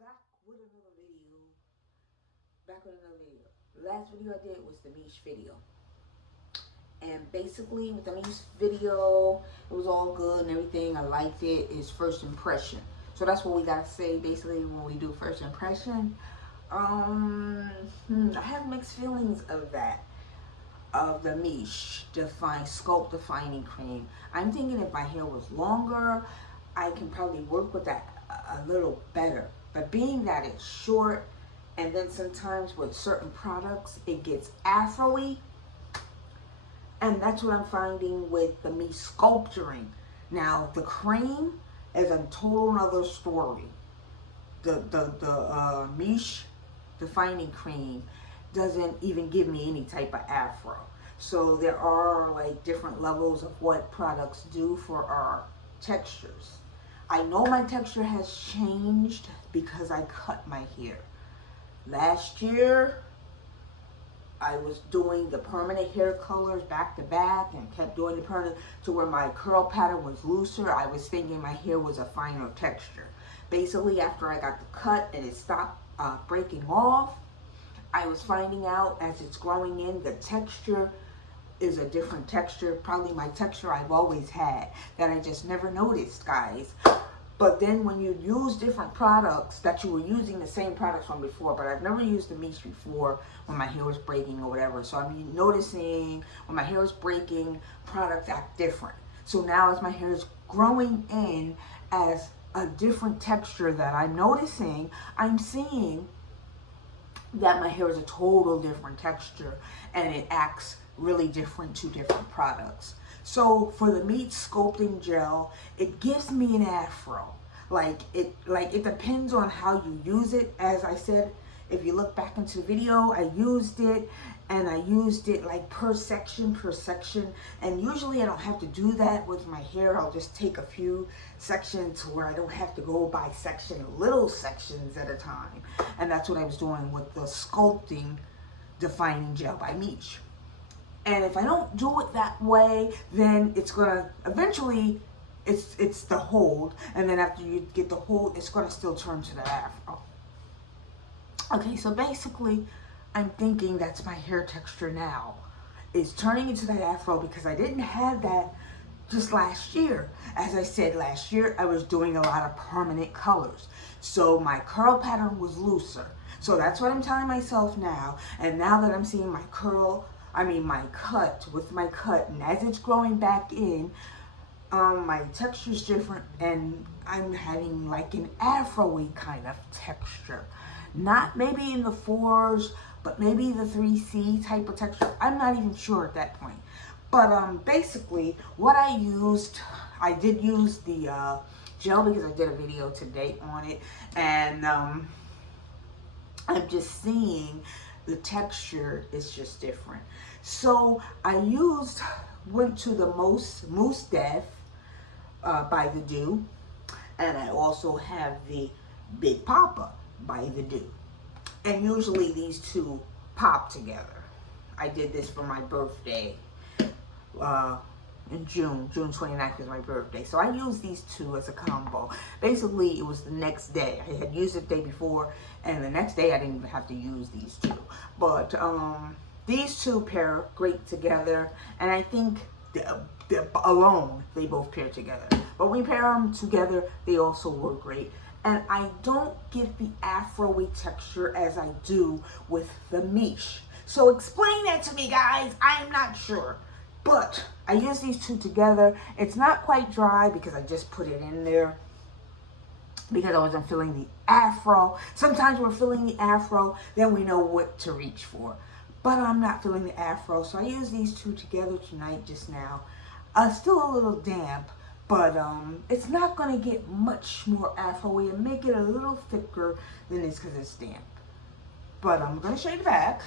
back with another video. Last video I did was the niche video. And basically with the niche video, it was all good and everything. I liked it. It's first impression. So that's what we gotta say basically when we do first impression. I have mixed feelings of that. Of the Miche Sculpt Defining Cream. I'm thinking if my hair was longer, I can probably work with that a little better. But being that it's short, and then sometimes with certain products, it gets afro-y. And that's what I'm finding with the Miche Sculpturing. Now, the cream is a total another story. The Miche Defining Cream doesn't even give me any type of afro. So there are like different levels of what products do for our textures. I know my texture has changed because I cut my hair. Last year, I was doing the permanent hair colors back to back and kept doing the permanent to where my curl pattern was looser. I was thinking my hair was a finer texture. Basically, after I got the cut and it stopped breaking off, I was finding out as it's growing in, the texture is a different texture. Probably my texture I've always had that I just never noticed, guys. But then when you use different products that you were using the same products from before, but I've never used the Miche before when my hair was breaking or whatever. So I'm noticing when my hair is breaking, products act different. So now as my hair is growing in as a different texture that I'm noticing, I'm seeing that my hair is a total different texture and it acts really different to different products. So for the Miche Sculpting Gel, it gives me an afro. Like it depends on how you use it. As I said, if you look back into the video, I used it and I used it like per section. And usually I don't have to do that with my hair. I'll just take a few sections to where I don't have to go by section, little sections at a time. And that's what I was doing with the Sculpting Defining Gel by Miche. And if I don't do it that way, then it's gonna eventually, it's the hold, and then after you get the hold, it's gonna still turn to the afro. Okay, so basically, I'm thinking that's my hair texture now. It's turning into that afro because I didn't have that just last year. As I said, last year I was doing a lot of permanent colors. So my curl pattern was looser. So that's what I'm telling myself now. And now that I'm seeing my my cut, and as it's growing back in, my texture's different and I'm having like an afro-y kind of texture. Not maybe in the 4s, but maybe the 3C type of texture. I'm not even sure at that point. But basically, what I did use the gel because I did a video today on it. And I'm just seeing the texture is just different. So I went to the Doux Def by the Doux. And I also have the Big Poppa by the Doux. And usually these two pop together. I did this for my birthday in June 29th was my birthday. So I used these two as a combo. Basically, it was the next day. I had used it the day before, and the next day I didn't even have to use these two. But these two pair great together, and I think alone they both pair together. But when we pair them together, they also work great. And I don't get the afro-y texture as I do with the Miche. So explain that to me, guys. I'm not sure. But I use these two together. It's not quite dry because I just put it in there because I wasn't feeling the afro. Sometimes we're feeling the afro, then we know what to reach for. But I'm not feeling the afro, so I use these two together tonight just now. Still a little damp, but it's not going to get much more afro-y and make it a little thicker than this because it's damp. But I'm going to show you the back.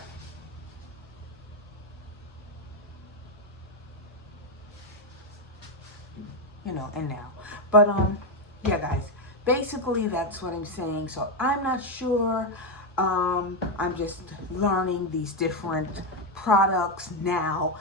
You know, and now. But yeah, guys, basically that's what I'm saying. So I'm not sure. I'm just learning these different products now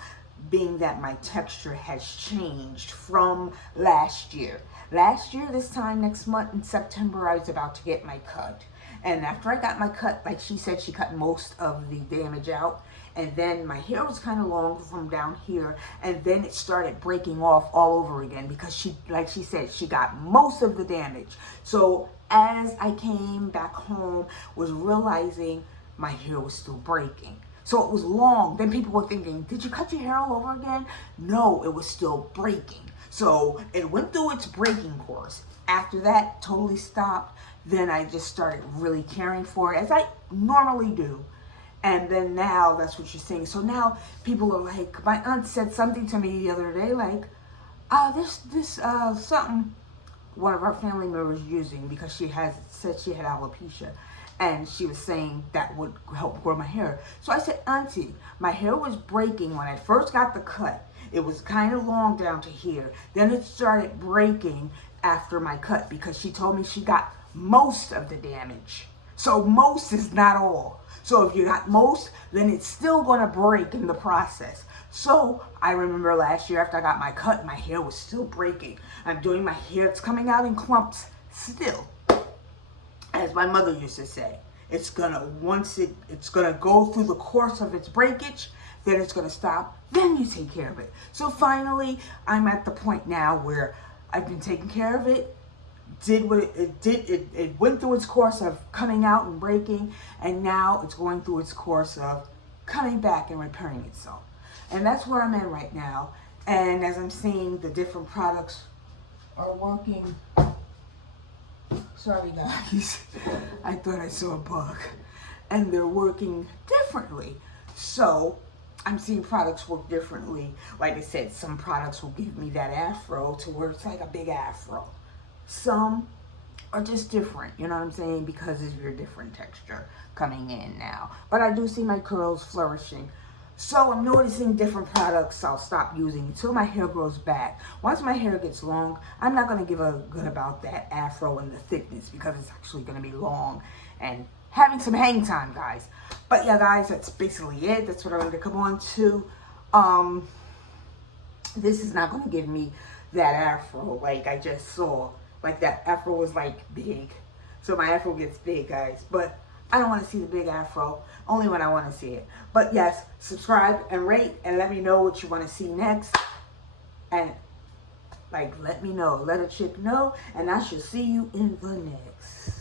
being that my texture has changed from last year. Last year, this time next month in September, I was about to get my cut. And after I got my cut, like she said, she cut most of the damage out. And then my hair was kind of long from down here. And then it started breaking off all over again because she, like she said, she got most of the damage. So as I came back home, was realizing my hair was still breaking. So it was long. Then people were thinking, did you cut your hair all over again? No, it was still breaking. So it went through its breaking course. After that, totally stopped. Then I just started really caring for it, as I normally do. And then now, that's what you're saying. So now people are like, my aunt said something to me the other day, like, something one of our family members using because she said she had alopecia. And she was saying that would help grow my hair. So I said, Auntie, my hair was breaking when I first got the cut. It was kind of long down to here. Then it started breaking after my cut because she told me she got most of the damage. So most is not all. So if you got most, then it's still going to break in the process. So I remember last year after I got my cut, my hair was still breaking. I'm doing my hair, it's coming out in clumps still. As my mother used to say, it's gonna go through the course of its breakage, then it's gonna stop, then you take care of it. So finally, I'm at the point now where I've been taking care of it, did what it did, it went through its course of coming out and breaking, and now it's going through its course of coming back and repairing itself. And that's where I'm at right now. And as I'm seeing the different products are working. Sorry guys, I thought I saw a bug. And they're working differently. So I'm seeing products work differently. Like I said, some products will give me that afro to where it's like a big afro. Some are just different, you know what I'm saying? Because of your different texture coming in now. But I do see my curls flourishing. So I'm noticing different products I'll stop using until my hair grows back. Once my hair gets long, I'm not going to give a good about that afro and the thickness because it's actually going to be long and having some hang time, guys. But yeah, guys, that's basically it. That's what I'm going to come on to. This is not going to give me that afro like I just saw. Like that afro was like big. So my afro gets big, guys. But I don't want to see the big afro, only when I want to see it. But yes, subscribe and rate and let me know what you want to see next. And like, let me know, let a chick know, and I shall see you in the next.